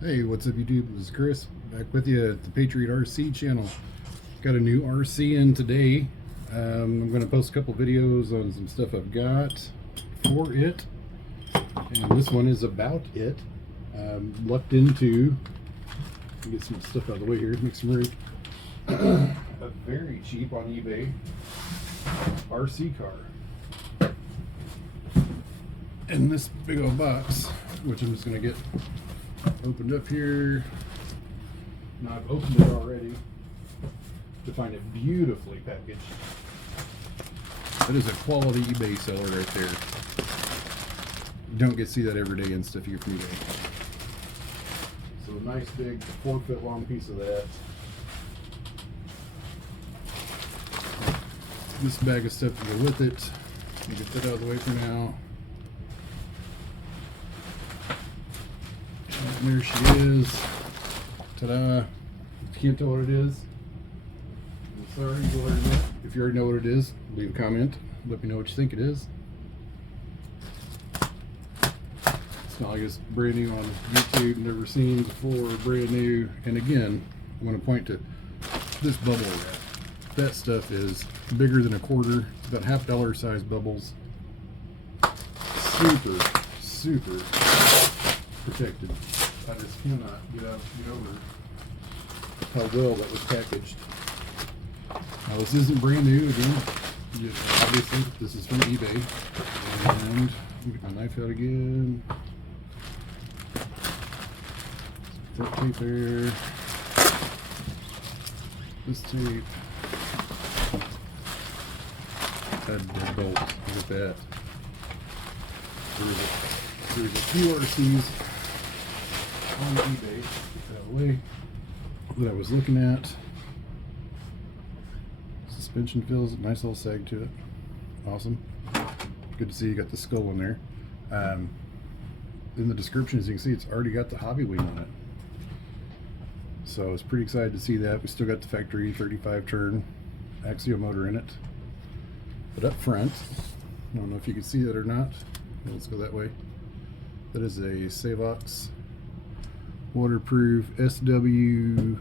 Hey, what's up YouTube? This is Chris, back with you at the Patriot RC channel. Got a new RC in today. I'm going to post a couple videos on some stuff I've got for it. And this one is about it. Looked into, get some stuff out of the way here, make some room. A very cheap on eBay RC car. In this big old box, which I'm just going to get opened up here. Now I've opened it already to find it beautifully packaged. That is a quality eBay seller right there. Don't get to see that every day in stuff here from eBay. So a nice big 4-foot long piece of that. This bag of stuff to go with it. Get that out of the way for now. And there she is. Ta-da. If you can't tell what it is, I'm sorry. You'll already know. If you already know what it is, leave a comment. Let me know what you think it is. It's not like it's brand new on YouTube, never seen before, brand new. And again, I want to point to this bubble wrap. That stuff is bigger than a quarter. It's about $half size bubbles. Super protected. I just cannot get over how well that was packaged. Now this isn't brand new again. Obviously this is from eBay. And let me get my knife out again. That tape there. This tape. That deadbolt. Look at that. There's a few RCs on eBay that I was looking at. Suspension feels nice little sag to it. Awesome. Good to see you got the skull in there. In the description, as you can see, it's already got the hobby wing on it. So I was pretty excited to see that. We still got the factory 35 turn Axial motor in it. But up front, I don't know if you can see that or not. Let's go that way. That is a Savox waterproof SW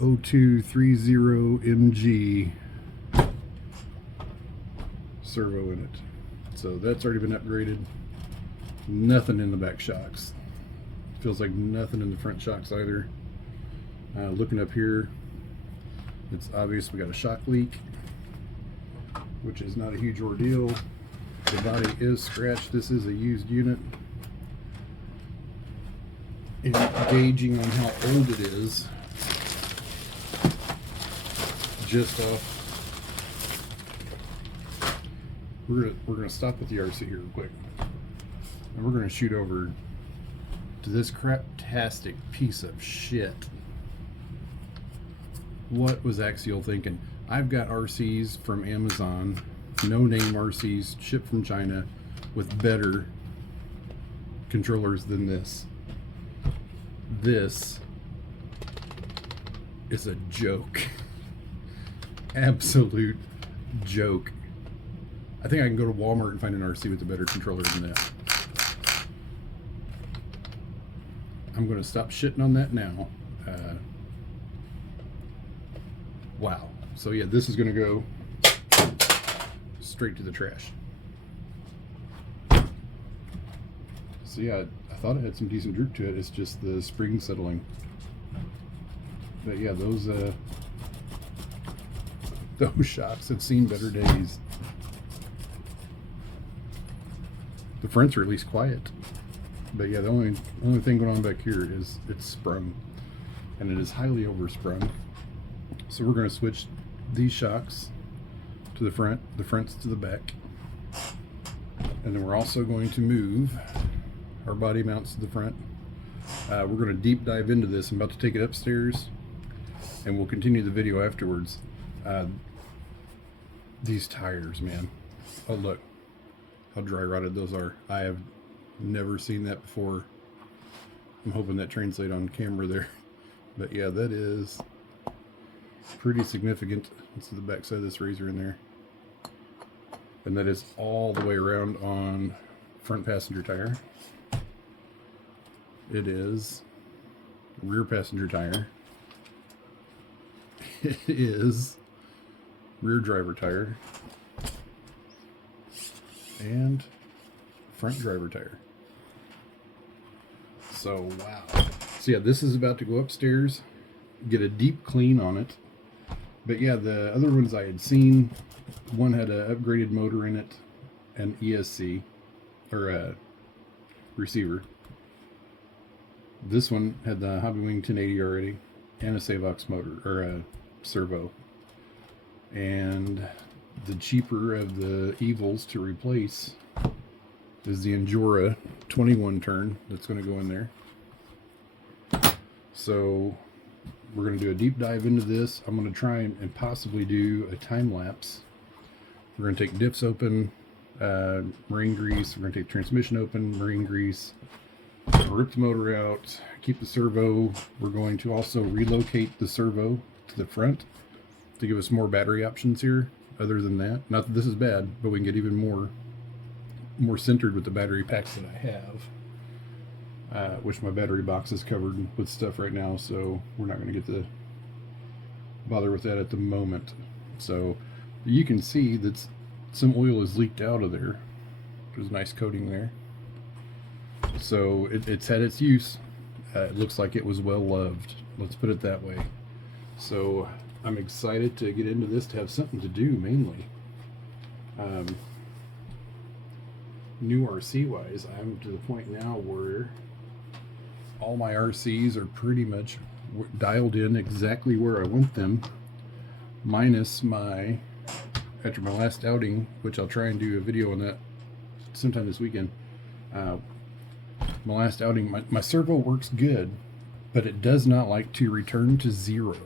0230MG servo in it. So that's already been upgraded. Nothing in the back shocks. Feels like nothing in the front shocks either. Looking up here, it's obvious we got a shock leak, which is not a huge ordeal. The body is scratched. This is a used unit. And gauging on how old it is, just off, we're gonna stop with the RC here real quick, and we're gonna shoot over to this craptastic piece of shit. What was Axial thinking? I've got RCs from Amazon, no-name RCs shipped from China with better controllers than this. This is a joke. Absolute joke. I think I can go to Walmart and find an RC with a better controller than that. I'm going to stop shitting on that now. Wow. So yeah, this is going to go straight to the trash. So yeah, I thought it had some decent droop to it. It's just the spring settling. But yeah, those shocks have seen better days. The fronts are at least quiet. But yeah, the only thing going on back here is it's sprung, and it is highly oversprung. So we're going to switch these shocks to the front, the fronts to the back, and then we're also going to move our body mounts to the front. We're going to deep dive into this. I'm about to take it upstairs, and we'll continue the video afterwards. These tires, man. Oh look, how dry rotted those are. I have never seen that before. I'm hoping that translates on camera there. But yeah, that is pretty significant. Let's see the back side of this razor in there. And that is all the way around on front passenger tire. It is rear passenger tire. It is rear driver tire. And front driver tire. So, wow. So yeah, this is about to go upstairs, get a deep clean on it. But yeah, the other ones I had seen, one had an upgraded motor in it, an ESC, or a receiver. This one had the Hobbywing 1080 already, and a Savox motor, or a servo. And the cheaper of the evils to replace is the Endura 21 turn that's going to go in there. So we're going to do a deep dive into this. I'm going to try and possibly do a time lapse. We're going to take diffs open, marine grease. We're going to take transmission open, marine grease, rip the motor out, keep the servo. We're going to also relocate the servo to the front to give us more battery options here. Other than that, not that this is bad, but we can get even more centered with the battery packs that I have, which my battery box is covered with stuff right now, so we're not going to get to bother with that at the moment. So you can see that some oil is leaked out of there. There's a nice coating there. So it's had its use. It looks like it was well loved. Let's put it that way. So I'm excited to get into this, to have something to do mainly. New RC wise, I'm to the point now where all my RCs are pretty much dialed in exactly where I want them, minus after my last outing, which I'll try and do a video on that sometime this weekend. My last outing, my servo works good, but it does not like to return to zero.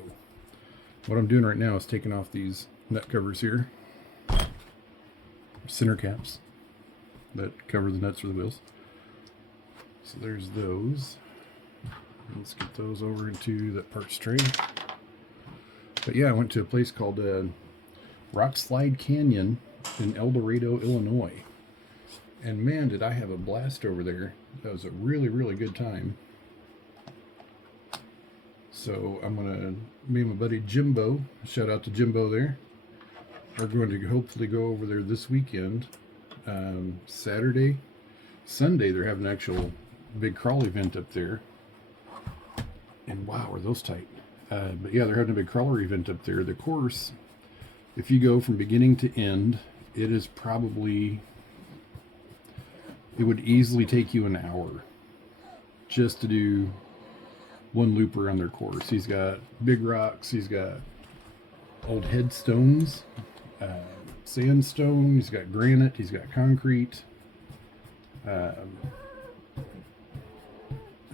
What I'm doing right now is taking off these nut covers here, center caps that cover the nuts for the wheels. So there's those. Let's get those over into that parts tray. But yeah, I went to a place called Rock Slide Canyon in El Dorado, Illinois. And man, did I have a blast over there. That was a really, really good time. So I'm going to, me and my buddy Jimbo, shout out to Jimbo there, are going to hopefully go over there this weekend. Saturday, Sunday, they're having an actual big crawl event up there. And wow, are those tight. But yeah, they're having a big crawler event up there. The course, if you go from beginning to end, it is probably, it would easily take you an hour just to do one loop around their course. He's got big rocks, he's got old headstones, sandstone, he's got granite, he's got concrete. If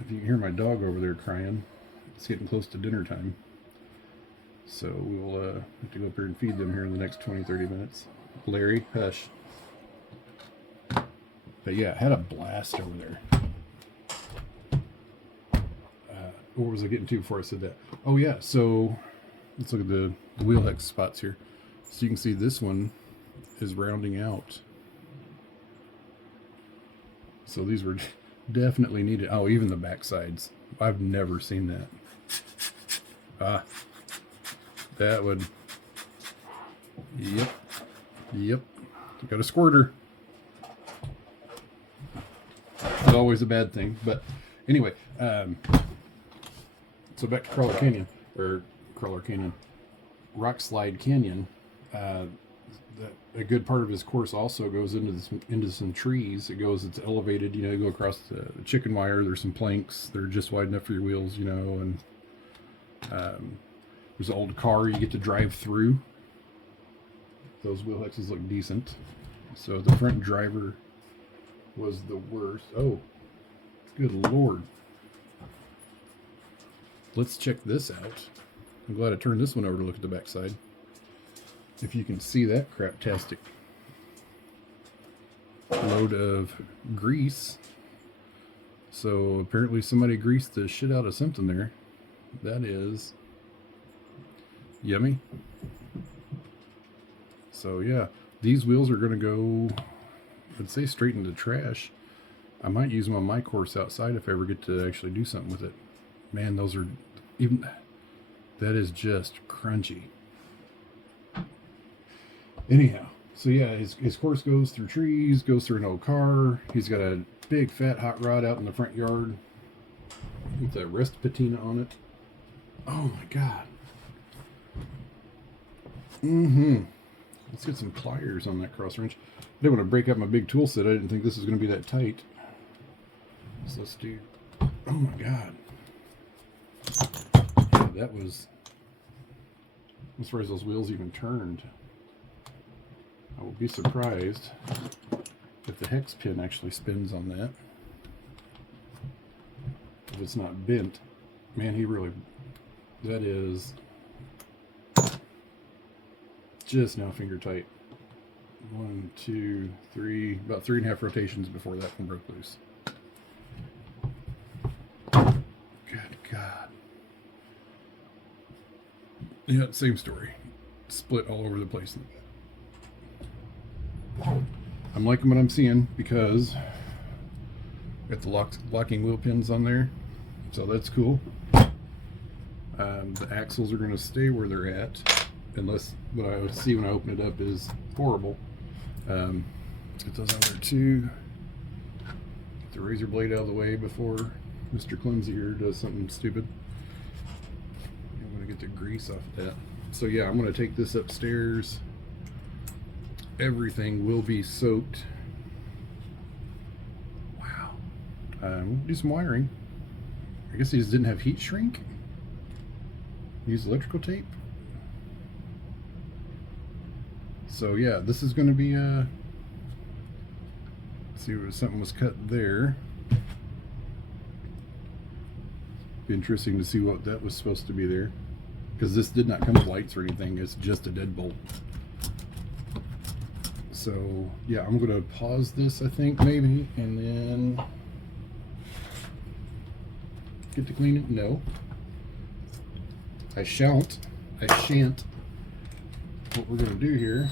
you can hear my dog over there crying, it's getting close to dinner time. So we will have to go up here and feed them here in the next 20-30 minutes. Larry, hush. But yeah, I had a blast over there. What was I getting to before I said that? Oh yeah, so let's look at the wheel hex spots here. So you can see this one is rounding out. So these were definitely needed. Oh, even the back sides. I've never seen that. That would, yep. Got a squirter. It's always a bad thing, but anyway, so back to Crawler Canyon, Rock Slide Canyon. A good part of his course also goes into some trees. It's elevated. You go across the chicken wire. There's some planks. They're just wide enough for your wheels. And there's an old car you get to drive through. Those wheel hexes look decent. So the front driver was the worst. Oh, good Lord. Let's check this out. I'm glad I turned this one over to look at the backside. If you can see that craptastic load of grease. So apparently somebody greased the shit out of something there. That is yummy. So yeah, these wheels are going to go, I'd say, straight into the trash. I might use them on my course outside if I ever get to actually do something with it. Man, those are even, that is just crunchy. Anyhow, so yeah, his course goes through trees, goes through an old car. He's got a big fat hot rod out in the front yard with a rest patina on it. Oh my god. Let's get some pliers on that cross wrench. I didn't want to break up my big tool set. I didn't think this was going to be that tight. So let's do. Oh my god. Yeah, that was. As far as those wheels even turned, I will be surprised if the hex pin actually spins on that. If it's not bent, man, he really. That is just now finger tight. 1, 2, 3, about 3.5 rotations before that one broke loose. Good God. Yeah, same story. Split all over the place. I'm liking what I'm seeing because got the locking wheel pins on there, so that's cool. The axles are going to stay where they're at, unless what I see when I open it up is horrible. Let's get those on there too. Get the razor blade out of the way before Mr. Clumsy here does something stupid. I'm going to get the grease off of that. So yeah, I'm going to take this upstairs. Everything will be soaked. Wow. We'll do some wiring. I guess these didn't have heat shrink. Use electrical tape. So yeah, this is going to be let's see if something was cut there. Be interesting to see what that was supposed to be there, because this did not come with lights or anything. It's just a deadbolt. So yeah, I'm going to pause this, I think, maybe, and then get to clean it. No, I shan't. What we're going to do here,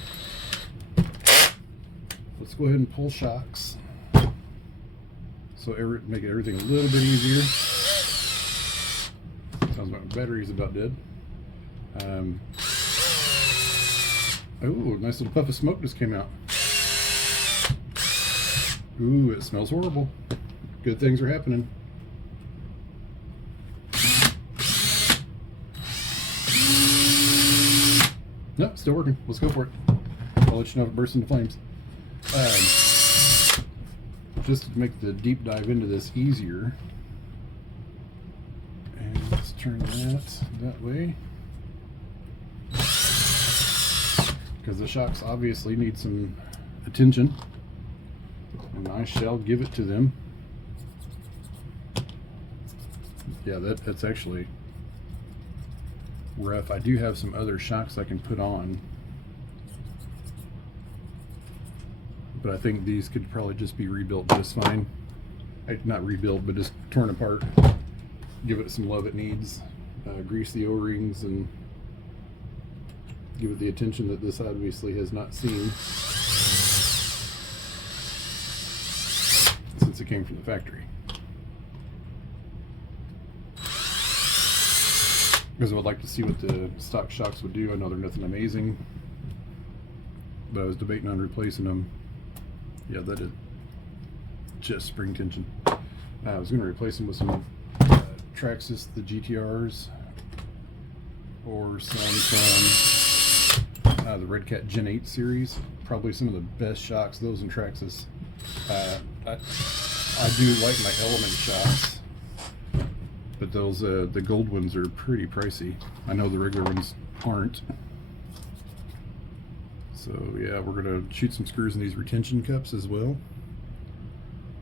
let's go ahead and pull shocks. So make everything a little bit easier. Sounds like my battery's about dead. Oh, nice little puff of smoke just came out. Ooh, it smells horrible. Good things are happening. Nope, still working. Let's go for it. I'll let you know if it bursts into flames. Just to make the deep dive into this easier, and let's turn that way, because the shocks obviously need some attention, and I shall give it to them. Yeah, that's actually rough. I do have some other shocks I can put on, but I think these could probably just be rebuilt just fine. Not rebuilt, but just torn apart. Give it some love it needs. Grease the O-rings and give it the attention that this obviously has not seen since it came from the factory. Because I would like to see what the stock shocks would do. I know they're nothing amazing, but I was debating on replacing them. Yeah, that is just spring tension. I was going to replace them with some Traxxas, the GTRs, or some from the Red Cat Gen 8 series. Probably some of the best shocks, those in Traxxas. I do like my Element shocks, but those the gold ones are pretty pricey. I know the regular ones aren't. So yeah, we're gonna shoot some screws in these retention cups as well.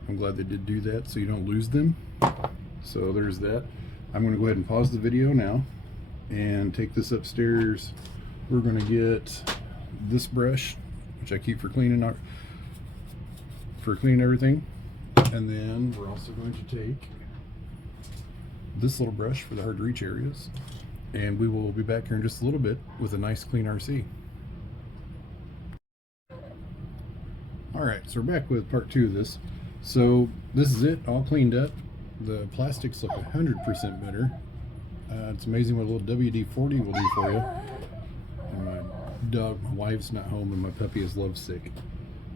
I'm glad they did do that so you don't lose them. So there's that. I'm gonna go ahead and pause the video now and take this upstairs. We're gonna get this brush, which I keep for cleaning everything, and then we're also going to take this little brush for the hard to reach areas, and we will be back here in just a little bit with a nice clean RC. Alright, so we're back with part 2 of this. So this is it, all cleaned up. The plastics look 100% better. It's amazing what a little WD-40 will do for you. And my wife's not home and my puppy is lovesick.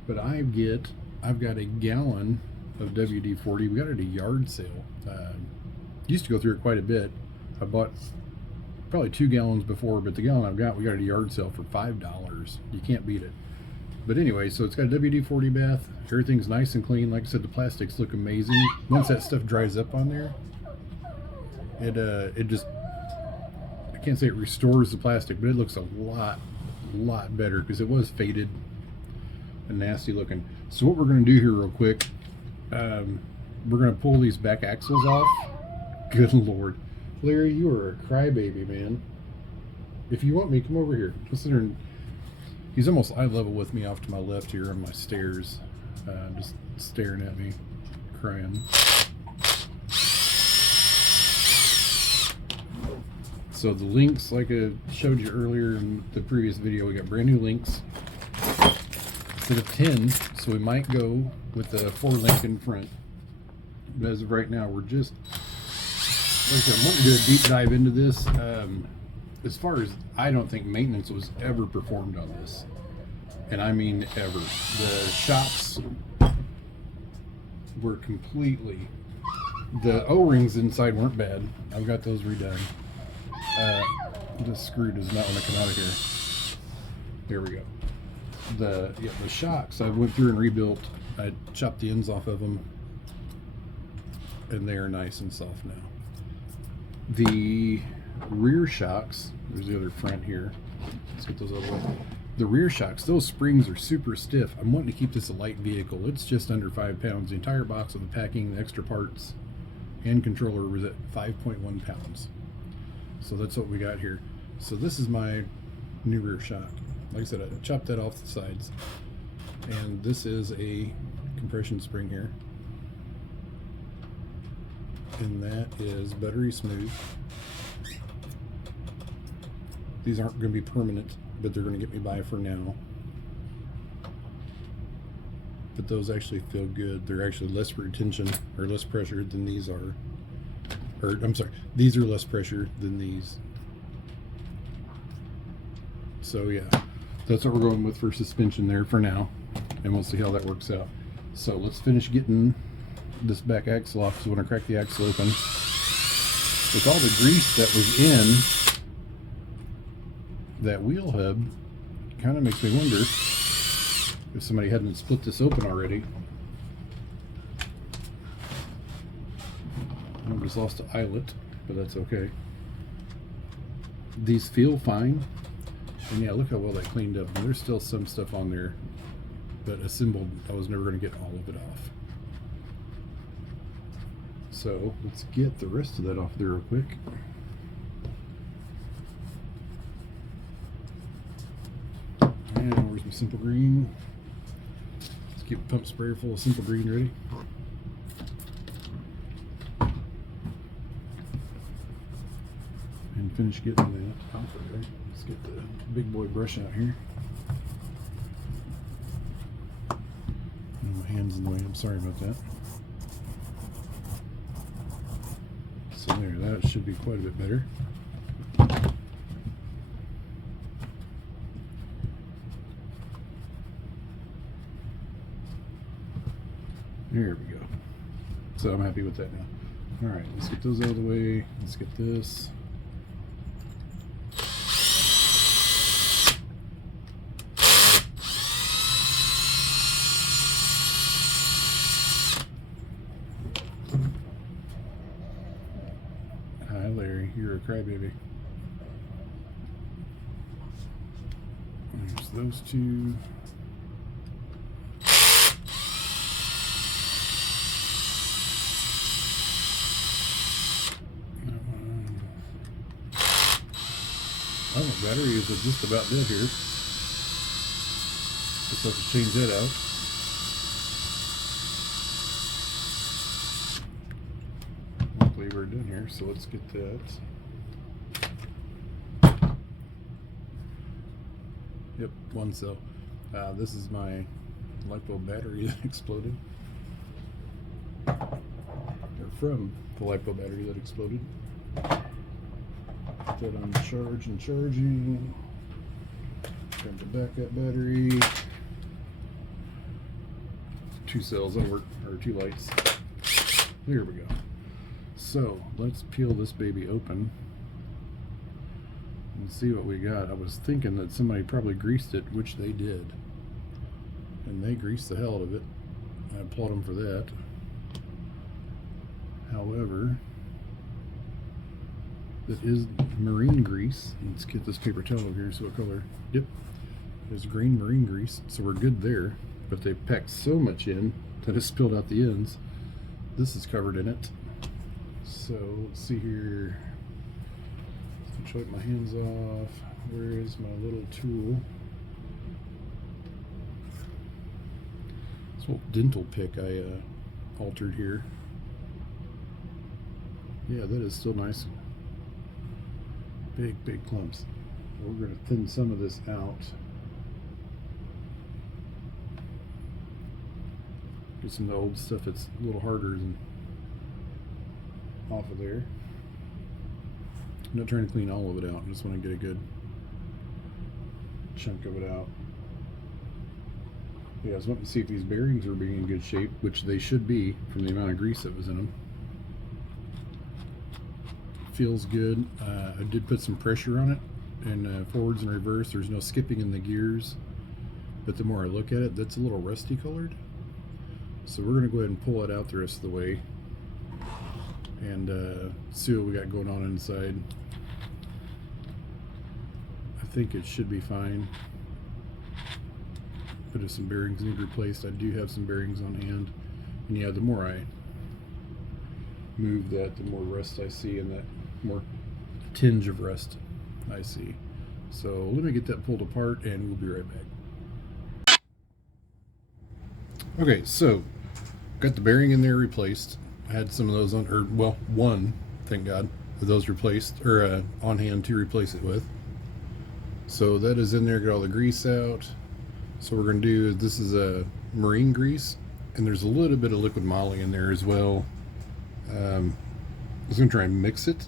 But I've got a gallon of WD-40. We got it at a yard sale. Used to go through it quite a bit. I bought probably 2 gallons before, but the gallon we got at a yard sale for $5. You can't beat it. But anyway, so it's got a WD-40 bath. Everything's nice and clean. Like I said, the plastics look amazing. Once that stuff dries up on there, it just, I can't say it restores the plastic, but it looks a lot better, because it was faded and nasty looking. So what we're going to do here real quick, we're going to pull these back axles off. Good Lord. Larry, you are a crybaby, man. If you want me, come over here. Listen here. He's almost eye level with me off to my left here on my stairs, just staring at me, crying. So the links, like I showed you earlier in the previous video, we got brand new links instead of 10, so we might go with the 4 link in front. But as of right now, we're just, like I said, I'm wanting to do a deep dive into this. As far as, I don't think maintenance was ever performed on this, and I mean ever. The shocks were completely, the O-rings inside weren't bad. I've got those redone. This screw does not want to come out of here. There we go. The shocks I went through and rebuilt. I chopped the ends off of them, and they are nice and soft now. The rear shocks, there's the other front here. Let's get those out of the way. The rear shocks, those springs are super stiff. I'm wanting to keep this a light vehicle. It's just under 5 pounds. The entire box of the packing, the extra parts, and controller was at 5.1 pounds. So that's what we got here. So this is my new rear shock. Like I said, I chopped that off the sides. And this is a compression spring here. And that is buttery smooth. These aren't going to be permanent, but they're going to get me by for now. But those actually feel good. They're actually less retention or less pressure than these are. Or I'm sorry, these are less pressure than these. So yeah, that's what we're going with for suspension there for now, and we'll see how that works out. So let's finish getting this back axle off. So when I crack the axle open, with all the grease that was in that wheel hub, kind of makes me wonder if somebody hadn't split this open already. I just lost an eyelet, but that's okay. These feel fine, and yeah, look how well that cleaned up. And there's still some stuff on there, but assembled, I was never going to get all of it off. So let's get the rest of that off there real quick. And where's my Simple Green? Let's keep the pump sprayer full of Simple Green ready. And finish getting the off there. Let's get the big boy brush out here. And my hand's in the way, I'm sorry about that. So there, that should be quite a bit better. There we go. So I'm happy with that now. Alright, let's get those out of the way. Let's get this. Hi Larry, you're a crybaby. There's those two. Oh, the battery is just about dead here. Just have to change that out. Luckily we're done here, so let's get that. Yep, one cell. This is my light bulb battery that exploded. from the LiPo battery that exploded. Put that on charge and charging. Grab the backup battery. 2 cells that'll work, or 2 lights. There we go. So let's peel this baby open and see what we got. I was thinking that somebody probably greased it, which they did. And they greased the hell out of it. I applaud them for that. However, it is marine grease. Let's get this paper towel over here. So what color? Yep. It's green marine grease. So we're good there. But they packed so much in that it spilled out the ends. This is covered in it. So let's see here. Let's wipe my hands off. Where is my little tool? This little dental pick I altered here. Yeah, that is still nice. Big clumps. We're going to thin some of this out. Get some of the old stuff that's a little harder than off of there. I'm not trying to clean all of it out. I just want to get a good chunk of it out. Yeah, I was wanting to see if these bearings were being in good shape, which they should be from the amount of grease that was in them. Feels good. I did put some pressure on it, and forwards and reverse. There's no skipping in the gears, but the more I look at it, that's a little rusty colored. So we're going to go ahead and pull it out the rest of the way and see what we got going on inside. I think it should be fine. But if some bearings need replaced, I do have some bearings on hand. And yeah, the more I move that, the more rust I see, and that more tinge of rust I see. So let me get that pulled apart and we'll be right back. Okay, so got the bearing in there replaced. I had some of those on, or well, one, thank God, of those replaced, or on hand to replace it with. So that is in there, get all the grease out. So what we're going to do is, this is a marine grease, and there's a little bit of liquid moly in there as well. I was going to try and mix it,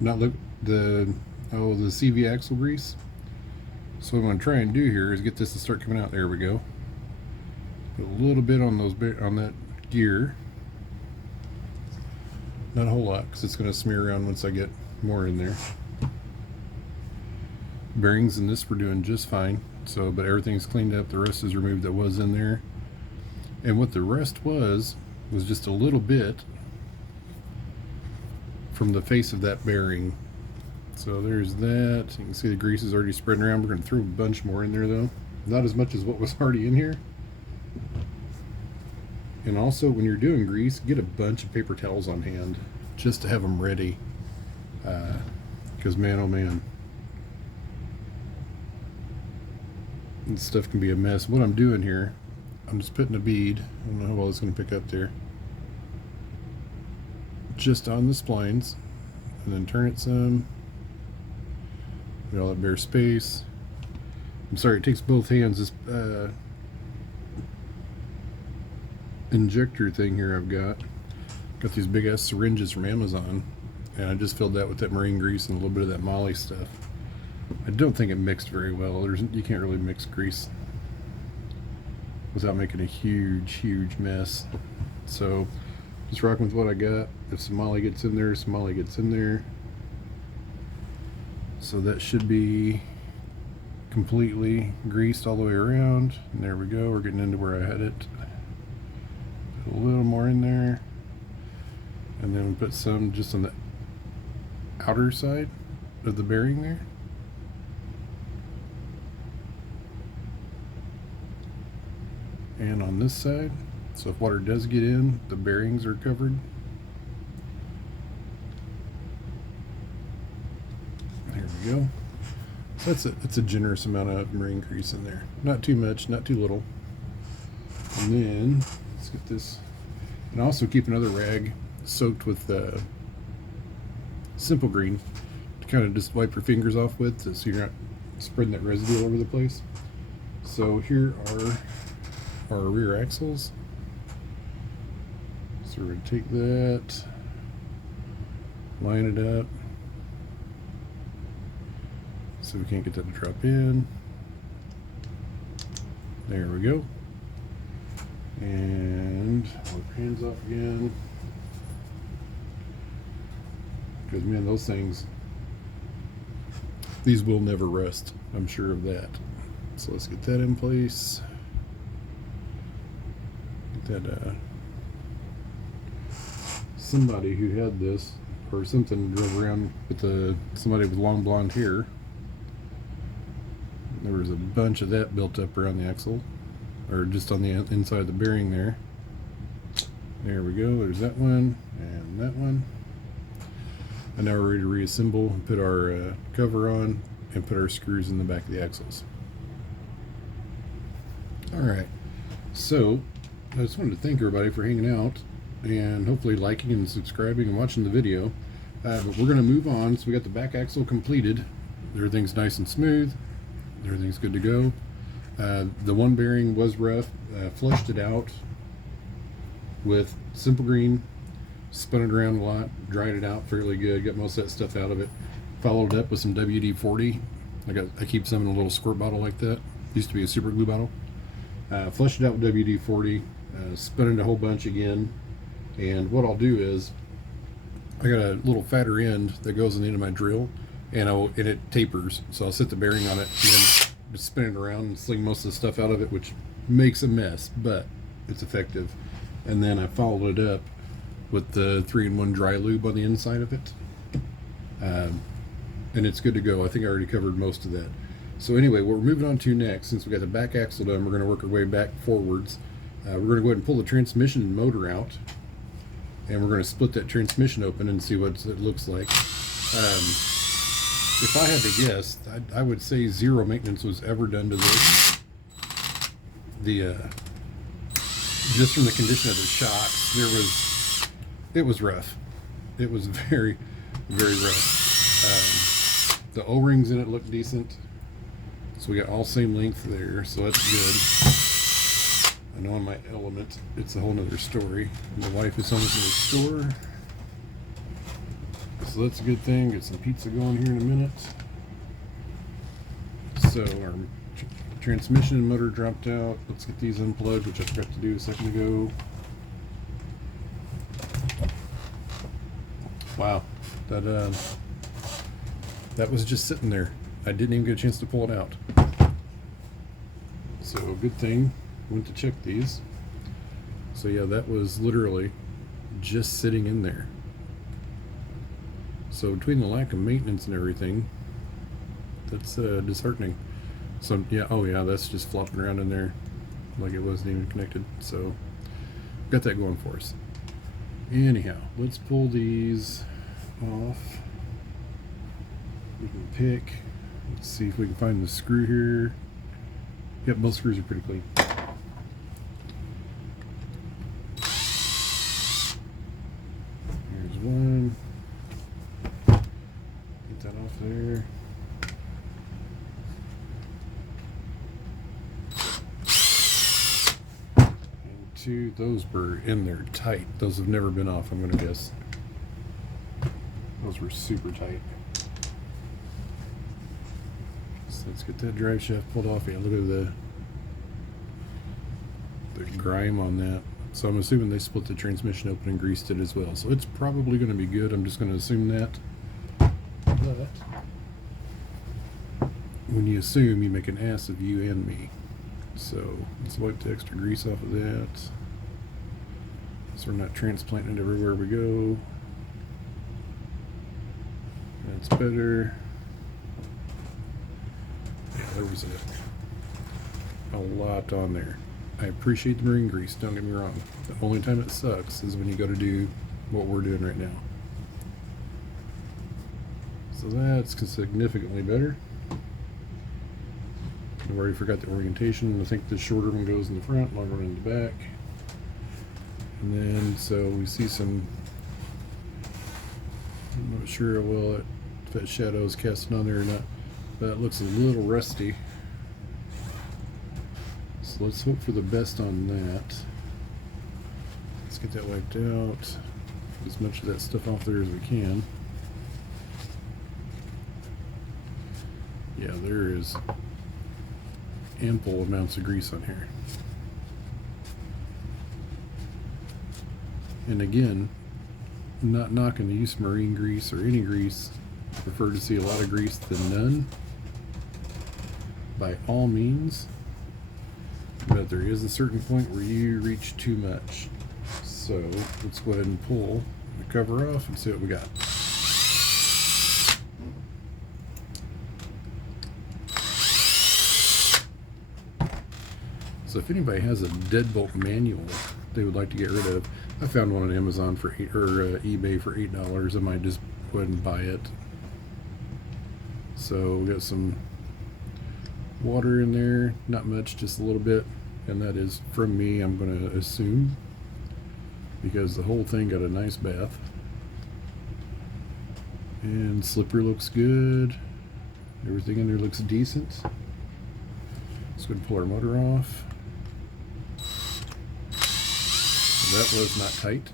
not look the CV axle grease. So what I'm going to try and do here is get this to start coming out. There we go. Put a little bit on that gear. Not a whole lot, because it's going to smear around once I get more in there. Bearings in this were doing just fine. So, but everything's cleaned up. The rest is removed that was in there. And what the rest was just a little bit from the face of that bearing. So there's that. You can see the grease is already spreading around. We're going to throw a bunch more in there though. Not as much as what was already in here. And also, when you're doing grease, get a bunch of paper towels on hand just to have them ready. Because man, oh man, this stuff can be a mess. What I'm doing here, I'm just putting a bead, I don't know how well it's going to pick up there, just on the splines, and then turn it some. Get all that bare space. I'm sorry, it takes both hands. This injector thing here I've got these big ass syringes from Amazon, and I just filled that with that marine grease and a little bit of that moly stuff. I don't think it mixed very well. You can't really mix grease without making a huge mess. So just rocking with what I got. If some moly gets in there, some moly gets in there. So that should be completely greased all the way around. And there we go. We're getting into where I had it. Put a little more in there. And then we put some just on the outer side of the bearing there. And on this side, so if water does get in, the bearings are covered. There we go. So that's a generous amount of marine grease in there. Not too much, not too little. And then let's get this, and also keep another rag soaked with Simple Green to kind of just wipe your fingers off with, so you're not spreading that residue all over the place. So here are our rear axles. So we're going to take that, line it up. So we can't get that to drop in. There we go. And wipe your hands off again. Because man, those things, these will never rust. I'm sure of that. So let's get that in place. Get that, somebody who had this or something drove around with somebody with long blonde hair. There was a bunch of that built up around the axle, or just on the inside of the bearing there. There we go, there's that one, and that one. And now we're ready to reassemble and put our cover on and put our screws in the back of the axles. Alright, so I just wanted to thank everybody for hanging out and hopefully liking and subscribing and watching the video. But we're going to move on. So we got the back axle completed. Everything's nice and smooth. Everything's good to go. The one bearing was rough. Flushed it out with simple green, spun it around a lot, dried it out fairly good, got most of that stuff out of it. Followed it up with some WD-40. I keep some in a little squirt bottle like that. Used to be a super glue bottle. Flushed it out with WD-40, spun it a whole bunch again. And what I'll do is, I got a little fatter end that goes in the end of my drill, and it tapers. So I'll set the bearing on it and then just spin it around and sling most of the stuff out of it, which makes a mess, but it's effective. And then I followed it up with the 3-in-1 dry lube on the inside of it. And it's good to go. I think I already covered most of that. So anyway, what we're moving on to next, since we got the back axle done, we're going to work our way back forwards. We're going to go ahead and pull the transmission and motor out. And we're going to split that transmission open and see what it looks like. If I had to guess, I would say zero maintenance was ever done to this. Just from the condition of the shocks, it was rough. It was very, very rough. The O-rings in it look decent. So we got all same length there, so that's good. I know in my element, it's a whole nother story. My wife is home from the store. So that's a good thing. Get some pizza going here in a minute. So our transmission and motor dropped out. Let's get these unplugged, which I forgot to do a second ago. Wow, that was just sitting there. I didn't even get a chance to pull it out. So good thing. Went to check these. So yeah, that was literally just sitting in there. So between the lack of maintenance and everything, that's disheartening. So yeah, oh yeah, that's just flopping around in there like it wasn't even connected. So got that going for us. Anyhow, let's pull these off. We can pick. Let's see if we can find the screw here. Yep, both screws are pretty clean. Here's one. Get that off there. And two, those were in there tight. Those have never been off, I'm gonna guess. Those were super tight. So let's get that drive shaft pulled off. Yeah, look at the grime on that. So I'm assuming they split the transmission open and greased it as well. So it's probably going to be good. I'm just going to assume that. But when you assume, you make an ass of you and me. So let's wipe the extra grease off of that, so we're not transplanting it everywhere we go. That's better. Yeah, there was a lot on there. I appreciate the marine grease, don't get me wrong. The only time it sucks is when you go to do what we're doing right now. So that's significantly better. I've already forgot the orientation. I think the shorter one goes in the front, longer one in the back. And then, so we see some, I'm not sure how well if that shadow is casting on there or not, but it looks a little rusty. So let's hope for the best on that. Let's get that wiped out. Get as much of that stuff off there as we can. Yeah, there is ample amounts of grease on here. And again, not knocking the use of marine grease or any grease. I prefer to see a lot of grease than none, by all means. But there is a certain point where you reach too much. So let's go ahead and pull the cover off and see what we got. So if anybody has a deadbolt manual they would like to get rid of, I found one on Amazon for eBay for $8. I might just go ahead and buy it. So we got some water in there, not much, just a little bit, and that is from me, I'm going to assume, because the whole thing got a nice bath. And slipper looks good. Everything in there looks decent. Let's go ahead and pull our motor off. That was not tight.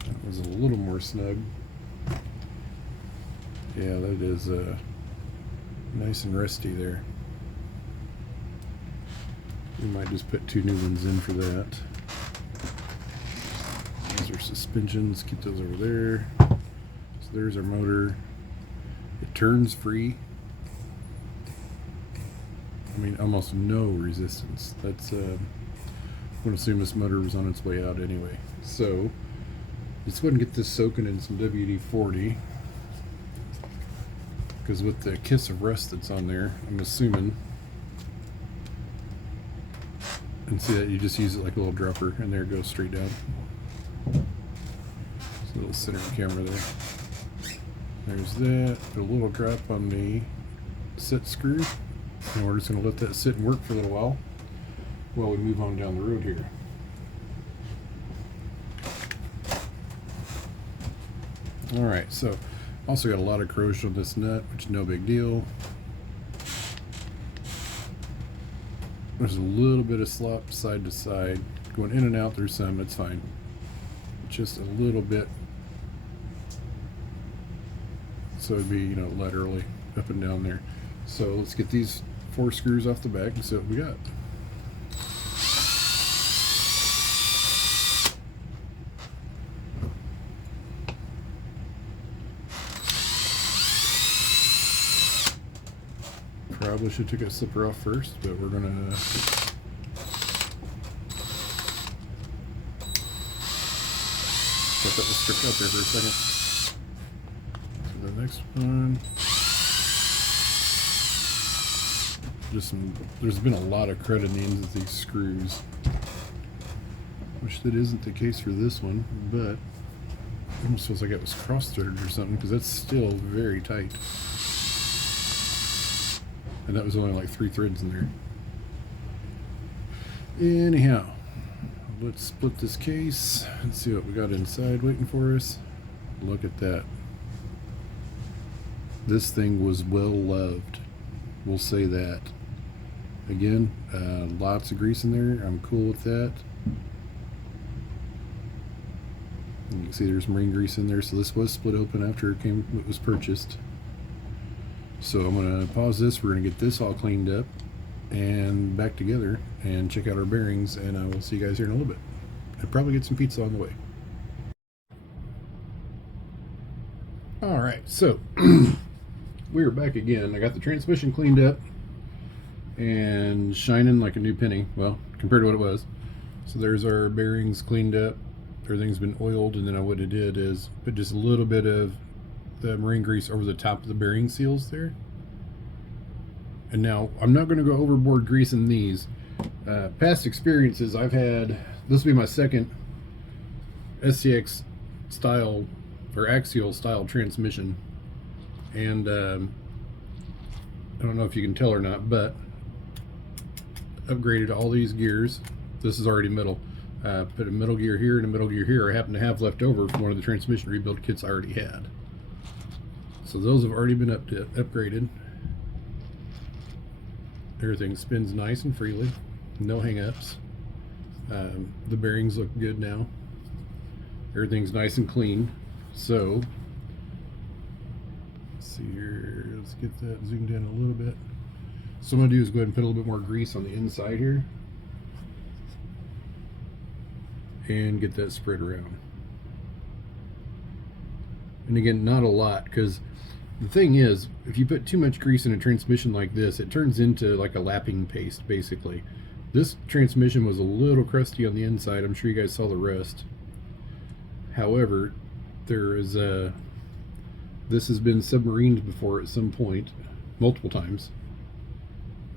That was a little more snug. Yeah, that is nice and rusty there. We might just put 2 new ones in for that. Those are suspensions, keep those over there. So there's our motor. It turns free. I mean, almost no resistance. That's, I'm going to assume this motor was on its way out anyway. So, let's go ahead and get this soaking in some WD-40. Because with the kiss of rust that's on there, I'm assuming. And see that you just use it like a little dropper, and there it goes straight down. There's a little center camera there. There's that. Put a little drop on the set screw. And we're just going to let that sit and work for a little while we move on down the road here. Alright, so also got a lot of corrosion on this nut, which is no big deal. There's a little bit of slop side to side. Going in and out, there's some, it's fine. Just a little bit. So it'd be, you know, laterally up and down there. So let's get these 4 screws off the back and see what we got. Probably should have took a slipper off first, but we're gonna let that strip out there for a second. So the next one. There's been a lot of crud in the ends of these screws, which that isn't the case for this one, but it almost feels like it was cross-threaded or something, because that's still very tight. And that was only like 3 threads in there. Anyhow, let's split this case and see what we got inside waiting for us. Look at that. This thing was well loved. We'll say that. Again, lots of grease in there. I'm cool with that. And you can see there's marine grease in there, so this was split open after it was purchased. So I'm going to pause this. We're going to get this all cleaned up and back together and check out our bearings, and I will see you guys here in a little bit. I'll probably get some pizza on the way. Alright, so we are back again. I got the transmission cleaned up and shining like a new penny, well, compared to what it was. So there's our bearings cleaned up. Everything's been oiled, and then what I did is put just a little bit of the marine grease over the top of the bearing seals there. And now I'm not going to go overboard greasing these. Past experiences I've had, this will be my second SCX style or axial style transmission, and I don't know if you can tell or not, but upgraded all these gears. This is already metal. Put a middle gear here and a middle gear here I happen to have left over from one of the transmission rebuild kits I already had. So those have already been upgraded. Everything spins nice and freely, no hang-ups. The bearings look good now. Everything's nice and clean. So see here. Let's get that zoomed in a little bit. So what I'm going to do is go ahead and put a little bit more grease on the inside here. And get that spread around. And again, not a lot, because the thing is, if you put too much grease in a transmission like this, it turns into like a lapping paste, basically. This transmission was a little crusty on the inside. I'm sure you guys saw the rust. However, there is this has been submarined before at some point, multiple times.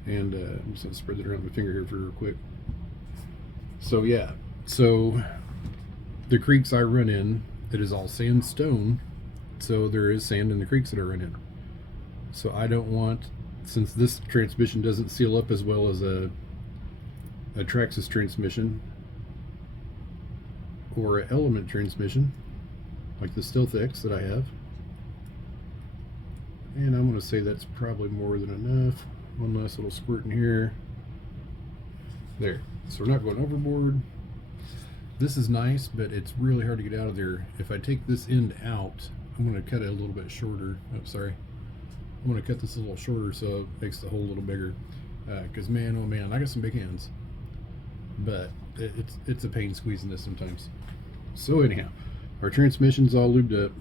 And I'm just going to spread that around my finger here for real quick. So yeah, so the creeks I run in, it is all sandstone. So there is sand in the creeks that I run in. So I don't want, since this transmission doesn't seal up as well as a Traxxas transmission or an Element transmission, like the Stealth X that I have. And I'm going to say that's probably more than enough. One last little squirt in here. There. So we're not going overboard. This is nice, but it's really hard to get out of there. If I take this end out, I'm going to cut it a little bit shorter. Oh, sorry. I'm going to cut this a little shorter so it makes the hole a little bigger. Because man, oh man, I got some big hands. But it's a pain squeezing this sometimes. So anyhow, our transmission's all lubed up.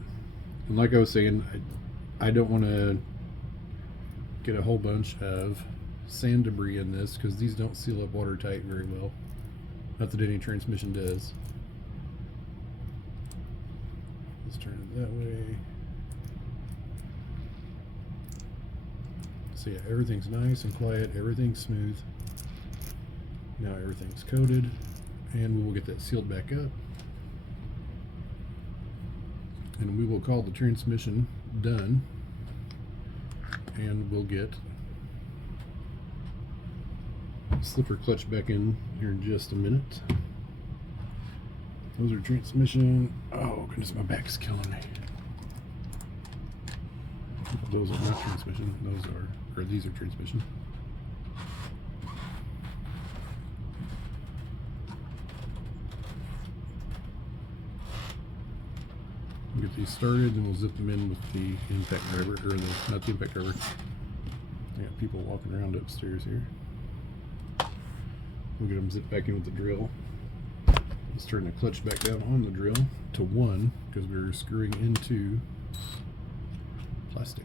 And like I was saying, I don't want to get a whole bunch of sand debris in this, because these don't seal up watertight very well. Not that any transmission does. Let's turn it that way. So yeah, everything's nice and quiet, everything's smooth. Now everything's coated, and we will get that sealed back up. And we will call the transmission done. And we'll get slipper clutch back in here in just a minute. Those are transmission. Oh goodness, my back is killing me. Those are not transmission. Those are, or these are transmission. We'll get these started, and we'll zip them in with the impact driver, or not the impact driver. I got people walking around upstairs here. We'll get them zipped back in with the drill. Let's turn the clutch back down on the drill to 1, because we're screwing into plastic.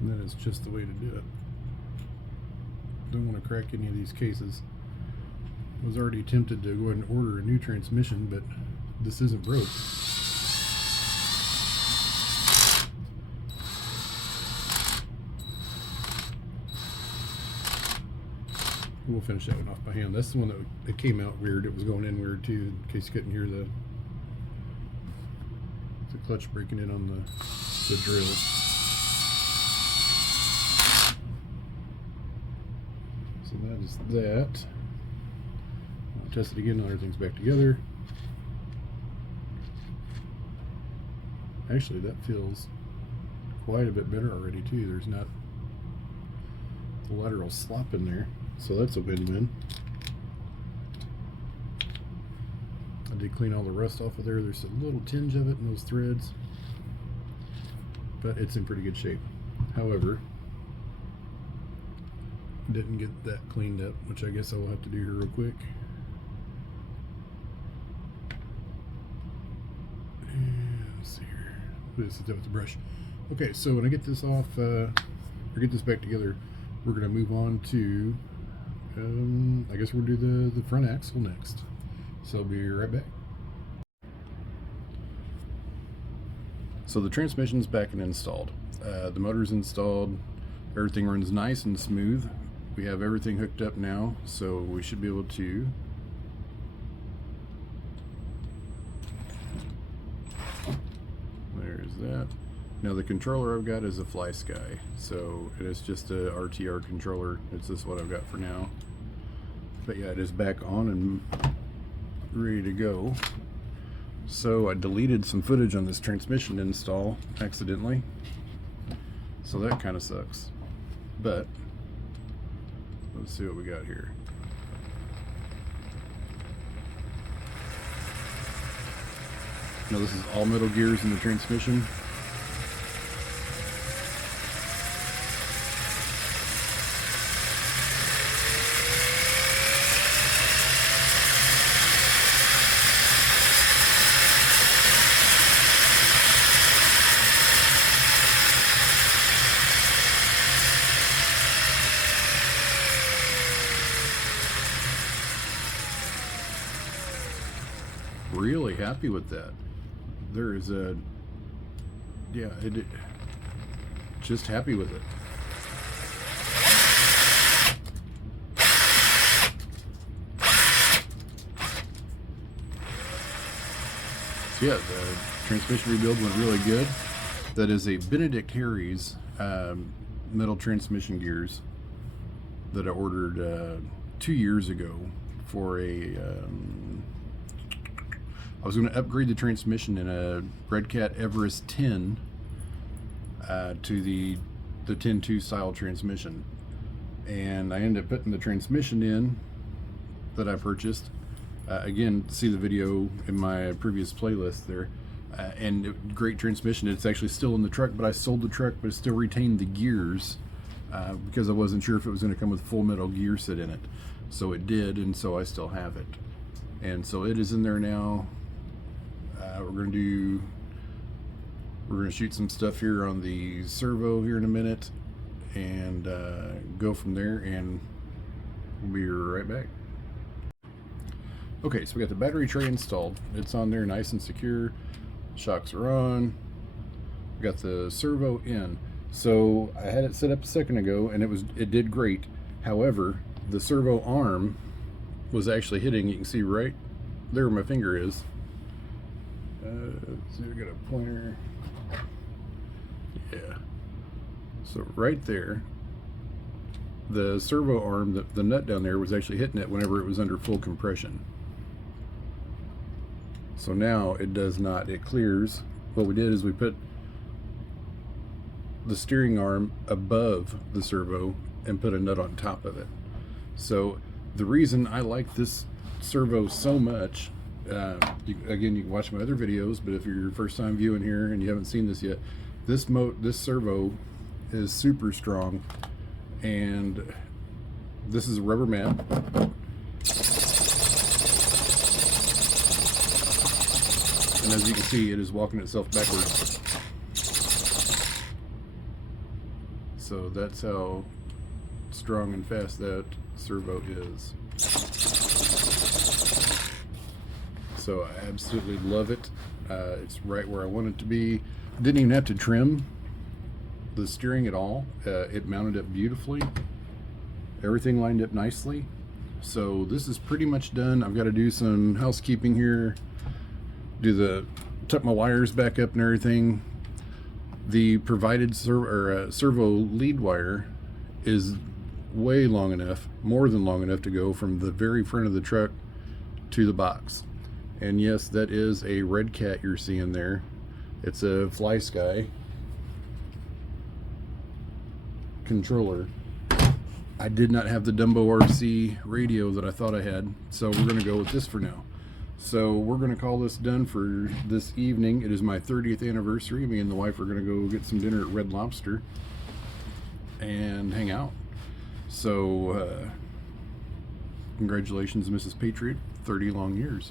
And that is just the way to do it. Don't want to crack any of these cases. I was already tempted to go ahead and order a new transmission, but this isn't broke. We'll finish that one off by hand. That's the one that came out weird. It was going in weird too, in case you couldn't hear the clutch breaking in on the drill. So that is that. I'll test it again now everything's back together. Actually, that feels quite a bit better already too. There's not the lateral slop in there. So that's a win-win. I did clean all the rust off of there. There's a little tinge of it in those threads, but it's in pretty good shape. However, didn't get that cleaned up, which I guess I will have to do here real quick. And let's see here. Let's do that with the brush. Okay, so when I get this off, or get this back together, we're going to move on to I guess we'll do the front axle next. So I'll be right back. So the transmission's back and installed. The motor's installed. Everything runs nice and smooth. We have everything hooked up now, so we should be able to there's that. Now the controller I've got is a Fly Sky, so it is just a RTR controller. It's just what I've got for now. But yeah, it is back on and ready to go. So I deleted some footage on this transmission install accidentally, so that kind of sucks. But Let's see what we got here. Now this is all metal gears in the transmission. Really happy with that. There is a, yeah, just happy with it. So yeah, the transmission rebuild went really good. That is a Benedict Harry's metal transmission gears that I ordered 2 years ago for a I was going to upgrade the transmission in a Red Cat Everest 10 to the 10.2 style transmission, and I ended up putting the transmission in that I purchased. Again, see the video in my previous playlist there, and great transmission. It's actually still in the truck, but I sold the truck, but it still retained the gears because I wasn't sure if it was going to come with full metal gear set in it. So it did, and so I still have it, and so it is in there now. We're going to shoot some stuff here on the servo here in a minute, and go from there, and we'll be right back. Okay, so we got the battery tray installed. It's on there nice and secure. Shocks are on. We got the servo in. So I had it set up a second ago, and it did great. However, the servo arm was actually hitting. You can see right there where my finger is. Let's see, we got a pointer. Yeah. So right there, the servo arm, the nut down there was actually hitting it whenever it was under full compression. So now it does not, it clears. What we did is we put the steering arm above the servo and put a nut on top of it. So the reason I like this servo so much, again, you can watch my other videos, but if you're your first time viewing here and you haven't seen this yet, this servo is super strong, and this is a rubber mat. And as you can see, it is walking itself backwards. So that's how strong and fast that servo is. So I absolutely love it. It's right where I want it to be. Didn't even have to trim the steering at all. It mounted up beautifully. Everything lined up nicely. So this is pretty much done. I've got to do some housekeeping here. Tuck my wires back up and everything. The provided servo lead wire is way long enough, more than long enough, to go from the very front of the truck to the box. And yes, that is a Red Cat you're seeing there. It's a Fly Sky controller. I did not have the Dumbo RC radio that I thought I had, so we're going to go with this for now. So we're going to call this done for this evening. It is my 30th anniversary. Me and the wife are going to go get some dinner at Red Lobster and hang out. So congratulations, Mrs. Patriot, 30 long years.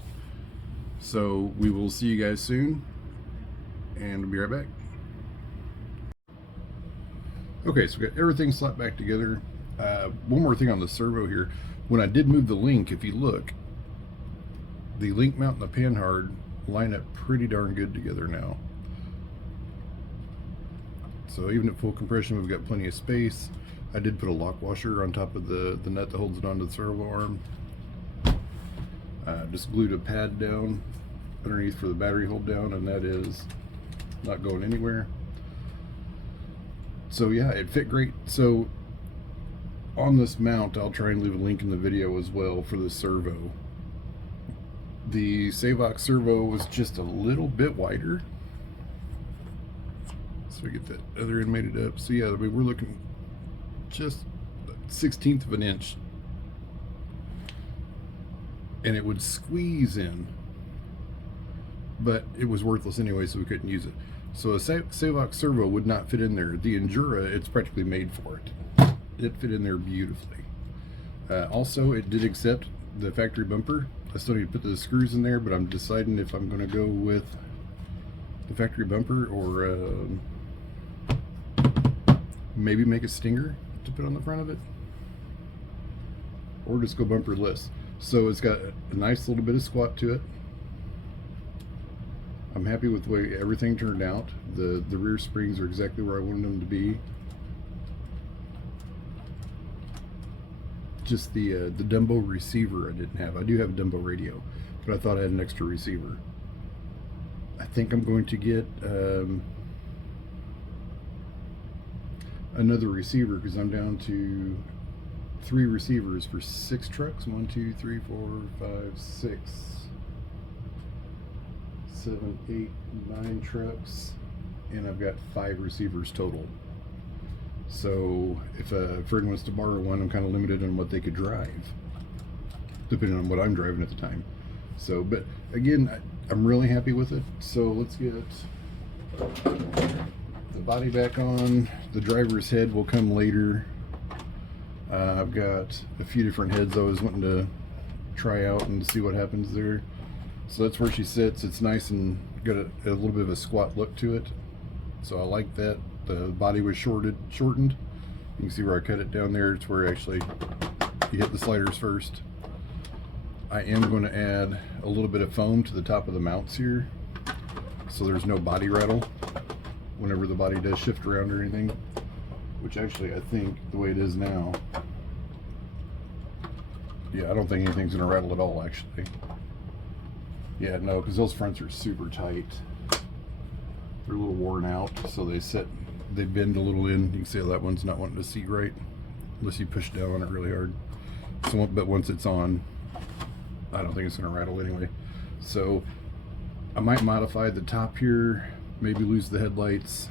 So we will see you guys soon, and we'll be right back. Okay, so we got everything slapped back together. One more thing on the servo here. When I did move the link, if you look, the link mount and the panhard line up pretty darn good together now. So even at full compression, we've got plenty of space. I did put a lock washer on top of the nut that holds it onto the servo arm. Just glued a pad down underneath for the battery hold down, and that is not going anywhere. So yeah, it fit great. So on this mount, I'll try and leave a link in the video as well for the servo. The Savox servo was just a little bit wider. So we get that other end mated up. So yeah, we're looking just 1/16 of an inch, and it would squeeze in, but it was worthless anyway, so we couldn't use it. So a Savox Servo would not fit in there. The Endura, it's practically made for it. It fit in there beautifully. Also, it did accept the factory bumper. I still need to put the screws in there, but I'm deciding if I'm going to go with the factory bumper or maybe make a stinger to put on the front of it, or just go bumperless. So it's got a nice little bit of squat to it. I'm happy with the way everything turned out. The rear springs are exactly where I wanted them to be. Just the Dumbo receiver I didn't have. I do have a Dumbo radio, but I thought I had an extra receiver. I think I'm going to get another receiver because I'm down to 3 receivers for 6 trucks. 1, 2, 3, 4, 5, 6, 7, 8, 9 trucks, and I've got 5 receivers total. So if a friend wants to borrow one, I'm kind of limited on what they could drive, depending on what I'm driving at the time. So, but again, I'm really happy with it. So let's get the body back on. The driver's head will come later. I've got a few different heads I was wanting to try out and see what happens there. So that's where she sits. It's nice and got a little bit of a squat look to it. So I like that. The body was shortened. You can see where I cut it down there. It's where actually you hit the sliders first. I am going to add a little bit of foam to the top of the mounts here, so there's no body rattle whenever the body does shift around or anything. Which actually, I think the way it is now, yeah, I don't think anything's going to rattle at all, actually. Yeah, no, because those fronts are super tight. They're a little worn out, so they bend a little in. You can see how that one's not wanting to seat right, unless you push down on it really hard. So, but once it's on, I don't think it's going to rattle anyway. So I might modify the top here, maybe lose the headlights,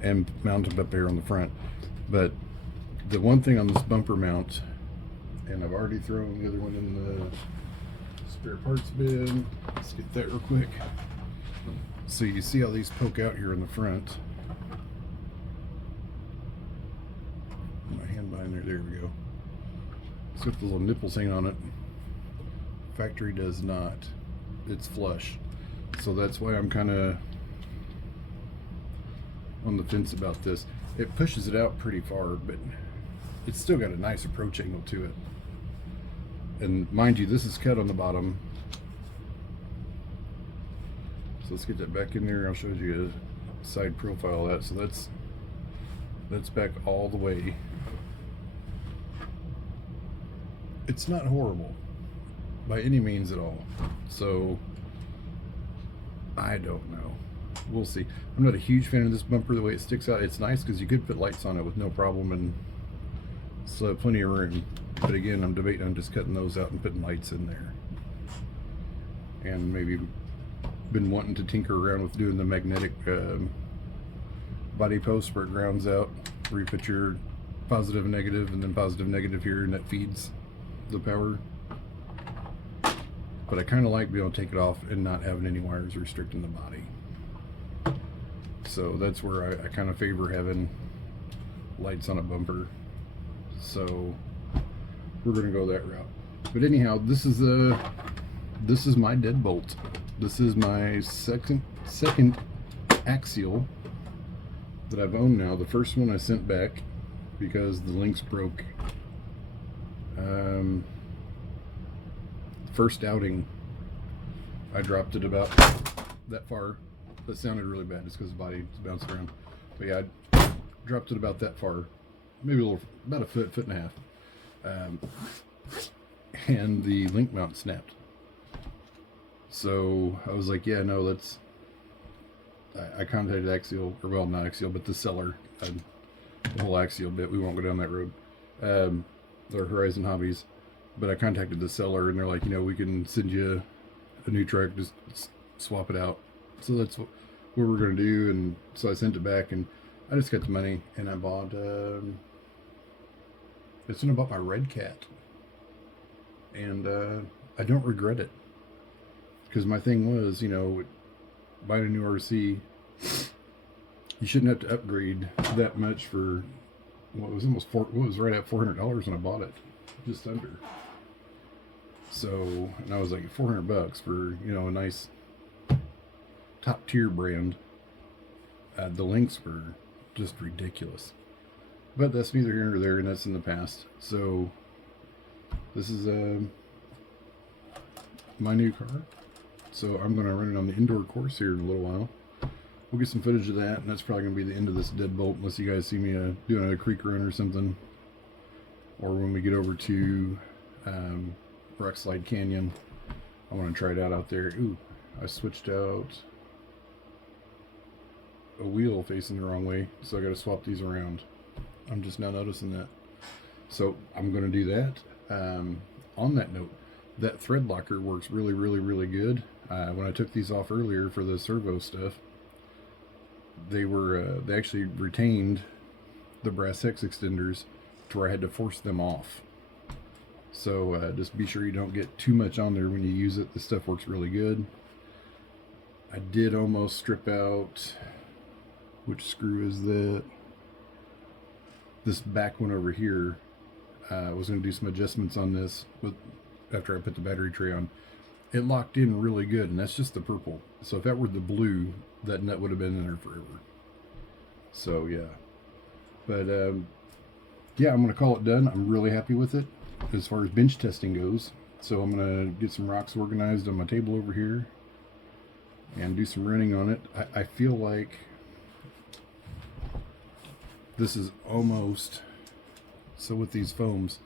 and mount them up there on the front. But the one thing on this bumper mount, and I've already thrown the other one in the spare parts bin. Let's get that real quick. So you see how these poke out here in the front. My hand behind there, there we go. It's got the little nipples hanging on it. Factory does not. It's flush. So that's why I'm kind of on the fence about this. It pushes it out pretty far, but it's still got a nice approach angle to it. And mind you, this is cut on the bottom. So let's get that back in there. I'll show you a side profile of that. So that's back all the way. It's not horrible by any means at all. So I don't know. We'll see. I'm not a huge fan of this bumper, the way it sticks out. It's nice because you could put lights on it with no problem and still have plenty of room. But again, I'm debating on just cutting those out and putting lights in there. And maybe been wanting to tinker around with doing the magnetic body post where it grounds out, where you put your positive and negative, and then positive negative here, and that feeds the power. But I kind of like being able to take it off and not having any wires restricting the body. So that's where I kind of favor having lights on a bumper. So we're gonna go that route. But anyhow, this is my Deadbolt. This is my second Axial that I've owned now. The first one I sent back because the links broke. First outing, I dropped it about that far. That sounded really bad just because the body is bouncing around. But yeah, I dropped it about that far, maybe a little, about a foot and a half. And the link mount snapped. So I was like, yeah, no, let's. I contacted Axial, or well, not Axial, but the seller. The whole Axial bit. We won't go down that road. Or Horizon Hobbies. But I contacted the seller, and they're like, we can send you a new truck, just swap it out. So that's what we're going to do. And so I sent it back, and I just got the money, and I bought It's when I bought my red cat, and I don't regret it, because my thing was, you know, buying a new RC, you shouldn't have to upgrade that much for what was almost what was right at $400 when I bought it, just under. So, and I was like $400 for, you know, a nice top tier brand. The links were just ridiculous, but that's neither here nor there, and that's in the past. So this is my new car, so I'm going to run it on the indoor course here in a little while. We'll get some footage of that, and that's probably going to be the end of this Deadbolt, unless you guys see me do another creek run or something, or when we get over to Rock Slide Canyon. I want to try it out there. Ooh, I switched out a wheel facing the wrong way, so I got to swap these around. I'm just now noticing that, so I'm going to do that. On that note, that thread locker works really good. When I took these off earlier for the servo stuff, they actually retained the brass hex extenders to where I had to force them off. So just be sure you don't get too much on there when you use it. This stuff works really good. I did almost strip out, which screw is that? This back one over here. I was going to do some adjustments on this after I put the battery tray on. It locked in really good, and that's just the purple. So if that were the blue, that nut would have been in there forever. So yeah, but yeah, I'm going to call it done. I'm really happy with it as far as bench testing goes. So I'm going to get some rocks organized on my table over here and do some running on it. I feel like this is almost, so with these foams,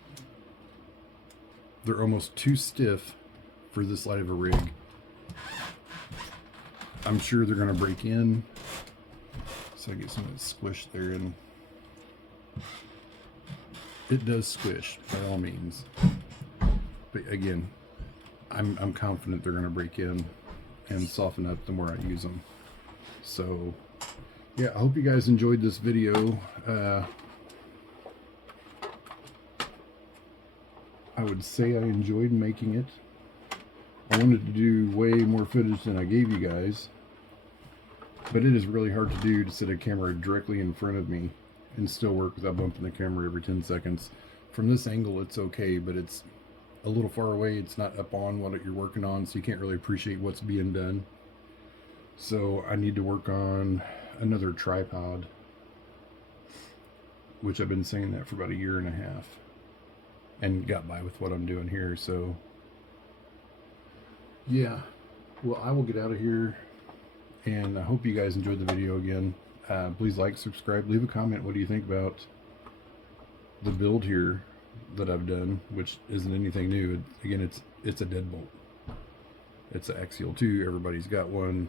they're almost too stiff for this light of a rig. I'm sure they're going to break in. So I get some of that squish there, and it does squish by all means. But again, I'm confident they're going to break in and soften up the more I use them. So yeah, I hope you guys enjoyed this video. I would say I enjoyed making it. I wanted to do way more footage than I gave you guys, but it is really hard to do, to set a camera directly in front of me and still work without bumping the camera every 10 seconds. From this angle it's okay, but it's a little far away. It's not up on what you're working on, so you can't really appreciate what's being done. So I need to work on another tripod, which I've been saying that for about 1.5 years, and got by with what I'm doing here. So yeah, well, I will get out of here, and I hope you guys enjoyed the video again. Please like, subscribe, leave a comment. What do you think about the build here that I've done, which isn't anything new? Again, it's a Deadbolt. It's an Axial 2. Everybody's got one.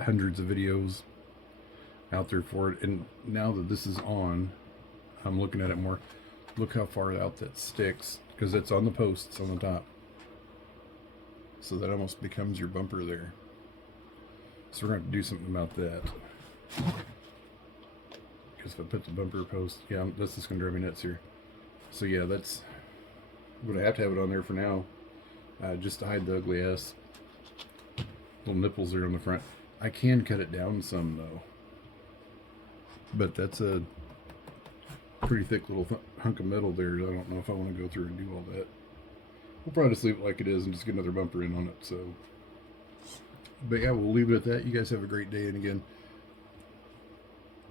Hundreds of videos out there for it, and now that this is on, I'm looking at it more. Look how far out that sticks, because it's on the posts on the top, so that almost becomes your bumper there. So we're going to do something about that, because if I put the bumper post, yeah, that's just going to drive me nuts here. So yeah, that's, I'm going to have to have it on there for now, just to hide the ugly ass little nipples there on the front. I can cut it down some though, but that's a pretty thick little hunk of metal there. I don't know if I want to go through and do all that. We'll probably just leave it like it is and just get another bumper in on it. So, but yeah, we'll leave it at that. You guys have a great day, and again,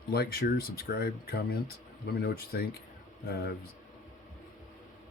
like, share, subscribe, comment. Let me know what you think.